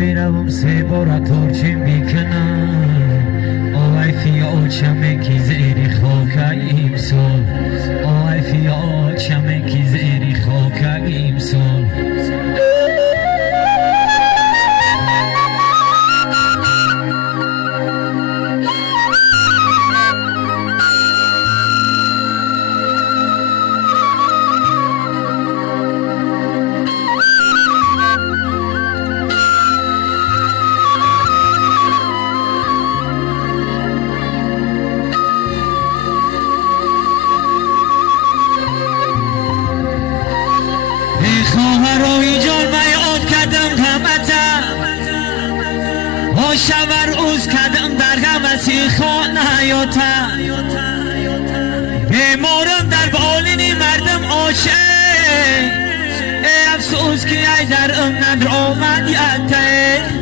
بروم سه بار ترچه میکنم آی فیا چمه کی زیری خاکیم سال آی فیا چمه کی زیری خاکیم سال خواهرای جان بیاد کردم همتا و شور اوز کردم در غمتی خانه یاتا بیمارم در بالینی مردم عاشق ای افسوس که ای در امن آمد یاته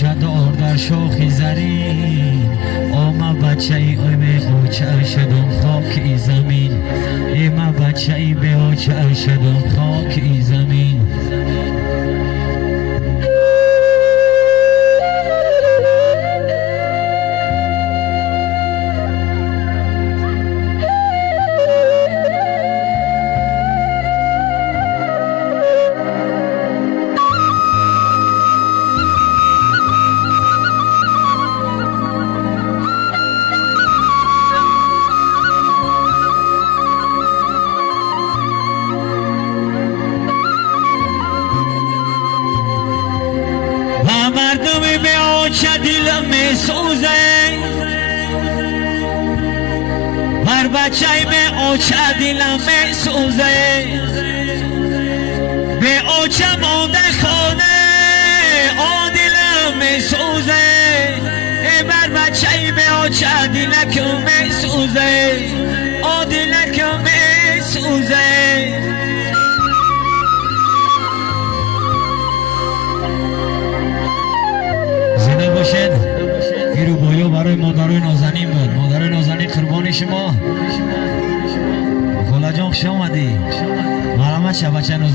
چادر در شوخی زرین اما بچه ای به اوچه شدم خاک ای زمین اما بچه ای به اوچه شدم خاک ای زمین مردمی به آچه دلم می سوزه بر بچه به آچه دلم می سوزه به آچه مانده خانه آن دلم می سوزه بر بچه به آچه دلم می سوزه آن دلم می سوزه زنده باشد گیرو بایو برای مادرای نازنین بود مادرای نازنین قربان شما خاله جان خوش آمدی مرحمت شب بچه نازنین